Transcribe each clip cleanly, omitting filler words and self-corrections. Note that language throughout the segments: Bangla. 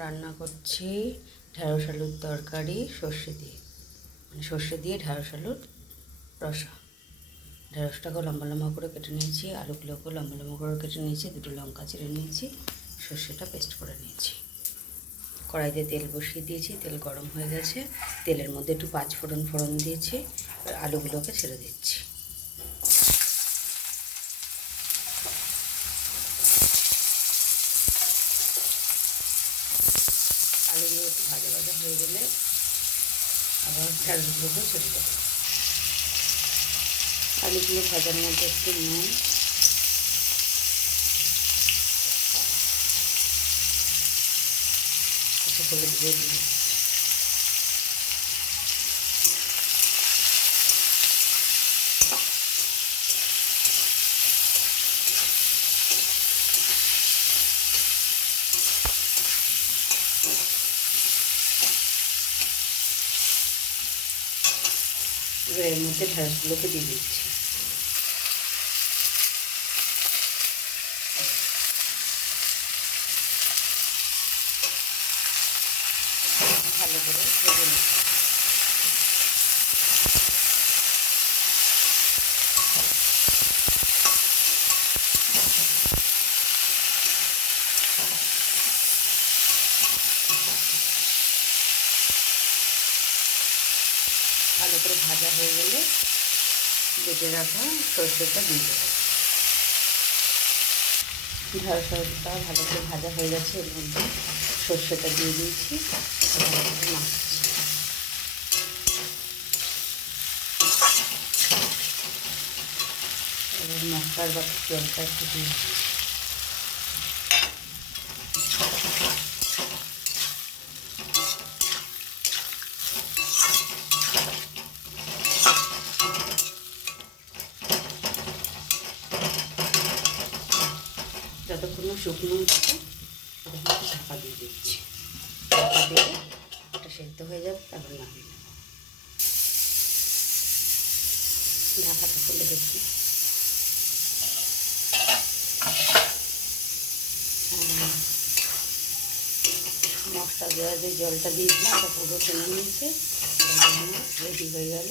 রান্না করছি ঢ্যাঁড়স আলুর তরকারি সর্ষে দিয়ে, মানে সর্ষে দিয়ে ঢ্যাঁড়স আলুর রসা। ঢ্যাঁড়সটাকেও লম্বা লম্বা করে কেটে নিয়েছি, আলুগুলোকেও লম্বা লম্বা করে কেটে নিয়েছি, দুটো লঙ্কা চিড়ে নিয়েছি, সর্ষেটা পেস্ট করে নিয়েছি। কড়াইতে তেল বসিয়ে দিয়েছি, তেল গরম হয়ে গেছে, তেলের মধ্যে একটু পাঁচফোড়ন দিয়েছি, আলুগুলোকে ছেড়ে দিচ্ছি। আলুগুলো একটু ভাজা ভাজা হয়ে গেলে আবার ঢ্যাঁড়সগুলোকে ছেড়ে দেবো। আলুগুলো ভাজার মধ্যে একটু নুন, একটু হলুদ দিয়ে দিই। এবার এর মধ্যে ঢ্যাঁড়সগুলোকে দিয়ে দিচ্ছি। ভালো করে ভেজে নিচ্ছি। ভালো করে ভাজা হয়ে গেলে বেটে রাখা সর্ষেটা দিয়ে দেবো। ঢ্যাঁড়সটা ভালো করে ভাজা হয়ে গেছে, এর মধ্যে সর্ষেটা দিয়ে দিয়েছি, ভালো করে মাখছি। এবার মশলার বাকি জলটা একটু দিয়ে দিচ্ছি। যতক্ষণ শুকনো হচ্ছে ততক্ষণ ঢাকা দিয়ে দিচ্ছি। ঢাকা দিয়ে এটা সেদ্ধ হয়ে যাবে, তারপর নামিয়ে নেব। ঢাকাটা খুলে দেখি। মশলা দেওয়া যে জলটা দিয়েছিলাম ওটা পুরো টেনে নিয়েছে। রেডি হয়ে গেল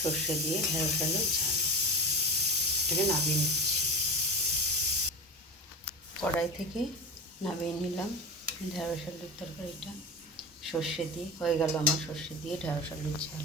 সর্ষে দিয়ে ঢ্যাঁড়স আলুর ঝাল। এটাকে নামিয়ে নিচ্ছি। কড়াই থেকে নামিয়ে নিলাম ঢ্যাঁড়স আলুর তরকারিটা। সর্ষে দিয়ে হয়ে গেল আমার সর্ষে দিয়ে ঢ্যাঁড়স আলুর ঝাল।